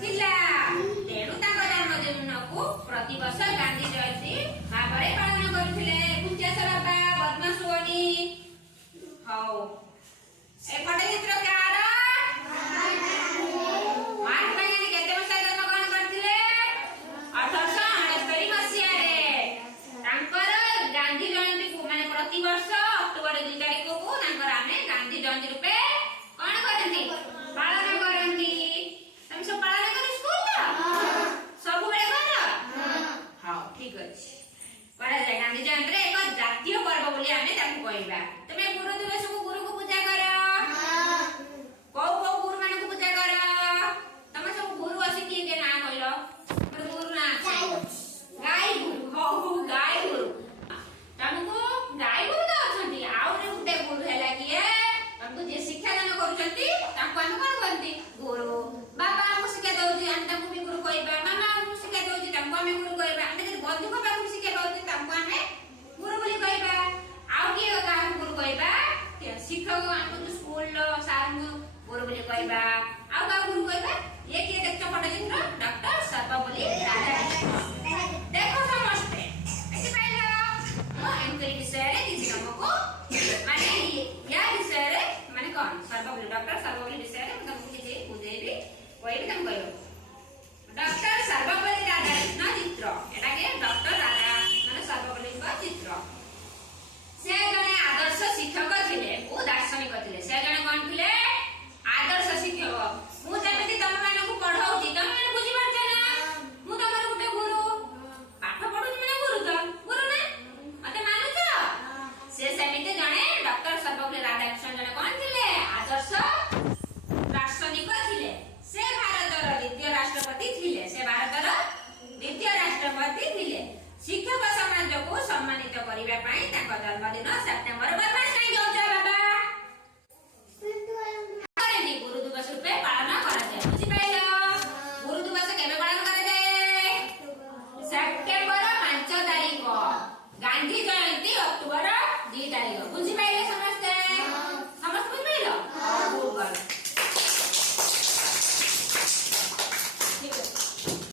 ଥିଲା। ତେଣୁ ତାଙ୍କ ଜନ୍ମଦିନକୁ ପ୍ରତିବର୍ଷ ଗାନ୍ଧୀ ଜୟନ୍ତୀ ଭାବରେ ପାଳନ କରୁଥିଲେ। ବୁଝିଆସ ବାପା ବଦମାସ ହୁଅନି। ହଉ ଏ ଫଟୋ ଚିତ୍ର କାର? ମହାତ୍ମା ଗାନ୍ଧୀ କେତେ ମସିହାରେ ଜନ୍ମଗ୍ରହଣ କରିଥିଲେ? 1869 ମସିହାରେ। ତାଙ୍କର ଗାନ୍ଧୀ ଜୟନ୍ତୀକୁ ମାନେ ପ୍ରତିବର୍ଷ ଅକ୍ଟୋବର 2 ତାରିଖକୁ ତାଙ୍କର ଆମେ ଗାନ୍ଧୀ ଜୟନ୍ତୀ ରୂପେ କଣ କରନ୍ତି? ପାଳନ କରନ୍ତି। ତମେ ସବୁ ପାଳନ କର ସ୍କୁଲର? ସବୁବେଳେ କର? ହଉ ଠିକ ଅଛି। କରାଯାଏ। ଗାନ୍ଧୀ ଜୟନ୍ତୀରେ ଏକ ଜାତୀୟ ପର୍ବ ବୋଲି ଆମେ ତାକୁ କହିବା।